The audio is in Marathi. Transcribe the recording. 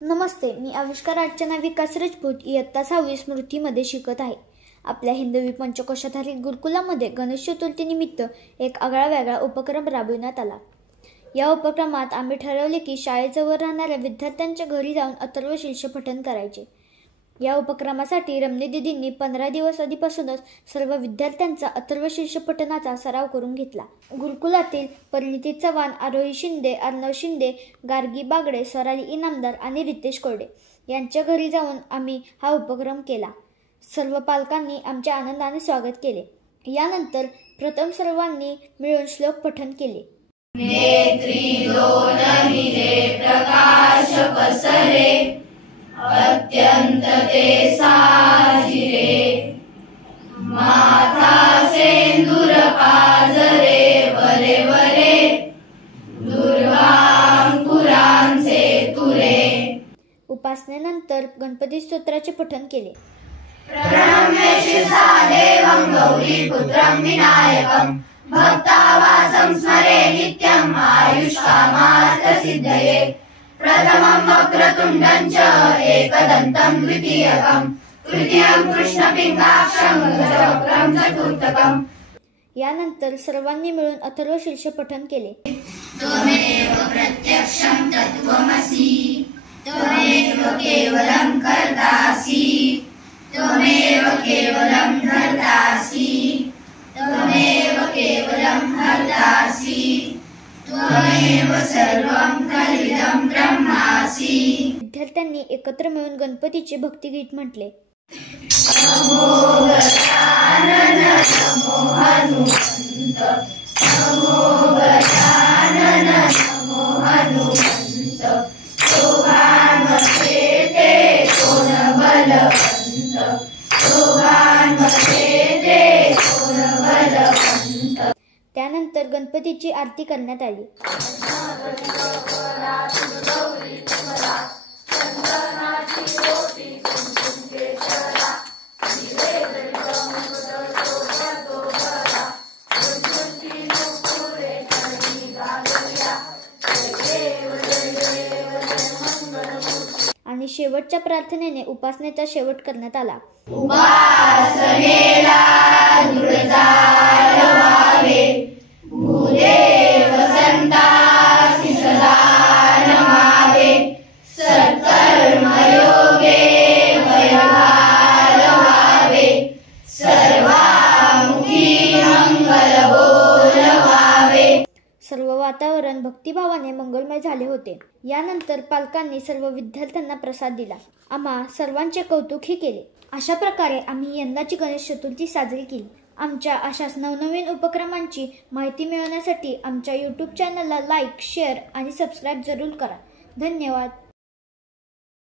नमस्ते, मी आविष्कार अर्चना विकास राजपूत इयत्ता 6वी स्मृतीमध्ये शिकत आहे. आपल्या हिंदवी पंचकोशाधारित गुरुकुलामध्ये गणेश चतुर्थीनिमित्त एक आगळावेगळा उपक्रम राबविण्यात आला. या उपक्रमात आम्ही ठरवले की शाळेजवळ राहणाऱ्या विद्यार्थ्यांच्या घरी जाऊन अथर्वशीर्ष पठण करायचे. या उपक्रमासाठी रमणी दीदींनी 15 दिवस आधीपासूनच सर्व विद्यार्थ्यांचा अथर्वशीर्ष पठणाचा सराव करून घेतला. गुरुकुलातील परिणिती चव्हाण, आरोही शिंदे, अर्णव शिंदे, गार्गी बागडे, स्वराली इनामदार आणि रितेश कोरडे यांच्या घरी जाऊन आम्ही हा उपक्रम केला. सर्व पालकांनी आमच्या आनंदाने स्वागत केले. यानंतर प्रथम सर्वांनी मिळून श्लोक पठण केले. नेत्री दोन हिरे प्रकाश पसरे, अत्यंत ते साजिरे, माथा सेंदूर पाजरे वरे वरे, दुर्वांकुरांचे तुरे. उपासनेनंतर गणपती स्तोत्राचे पठण केले. प्रणम्य शिरसा देवं गौरीपुत्रं विनायकं, भक्तावासं स्मरे नित्यं आयुष्कामार्थसिद्धये. प्रथमं वक्रतुण्डं च एकदन्तं द्वितीयकं, तृतीयं कृष्णपिंगाक्षं गजवक्त्रं चतुर्थकम्. यानंतर सर्वांनी मिळून अथर्वशीर्ष पठण केले. त्वमेव प्रत्यक्षं तत्त्वमसि, त्वमेव केवलं कर्तासि, त्वमेव केवलं धर्तासि, त्वमेव केवलं हर्तासि, त्वमेव सर्वं खलिदं ब्रह्मासि. विद्यार्थ्यांनी एकत्र मिळून गणपतीचे भक्तिगीत म्हटले. नमो गजानन नमो हनुमंत, नमो गजानन नमो हनुमंत, दोघांमध्ये ते कोण बलवंत, दोघांमध्ये ते कोण बलवंत. त्यानंतर गणपतीची आरती करण्यात आली. आणि शेवटच्या प्रार्थनेने उपासनेचा शेवट करण्यात आला. उपासनेला दृढ व्हावे, भूदेव संतासी सदा नमावे, सत्कर्मयोगे वैभाल व्हावे, सर्वामुखी मंगल बोल व्हावे. सर्व वातावरण भक्तिभावाने मंगलमय झाले होते. यानंतर पालकांनी सर्व विद्यार्थ्यांना प्रसाद दिला. आम्हा सर्वांचे कौतुकही केले. अशा प्रकारे आम्ही यंदाची गणेश चतुर्थी साजरी केली. आमच्या अशाच नवनवीन उपक्रमांची माहिती मिळवण्यासाठी आमच्या YouTube चॅनलला लाईक, शेअर आणि सबस्क्राईब जरूर करा. धन्यवाद.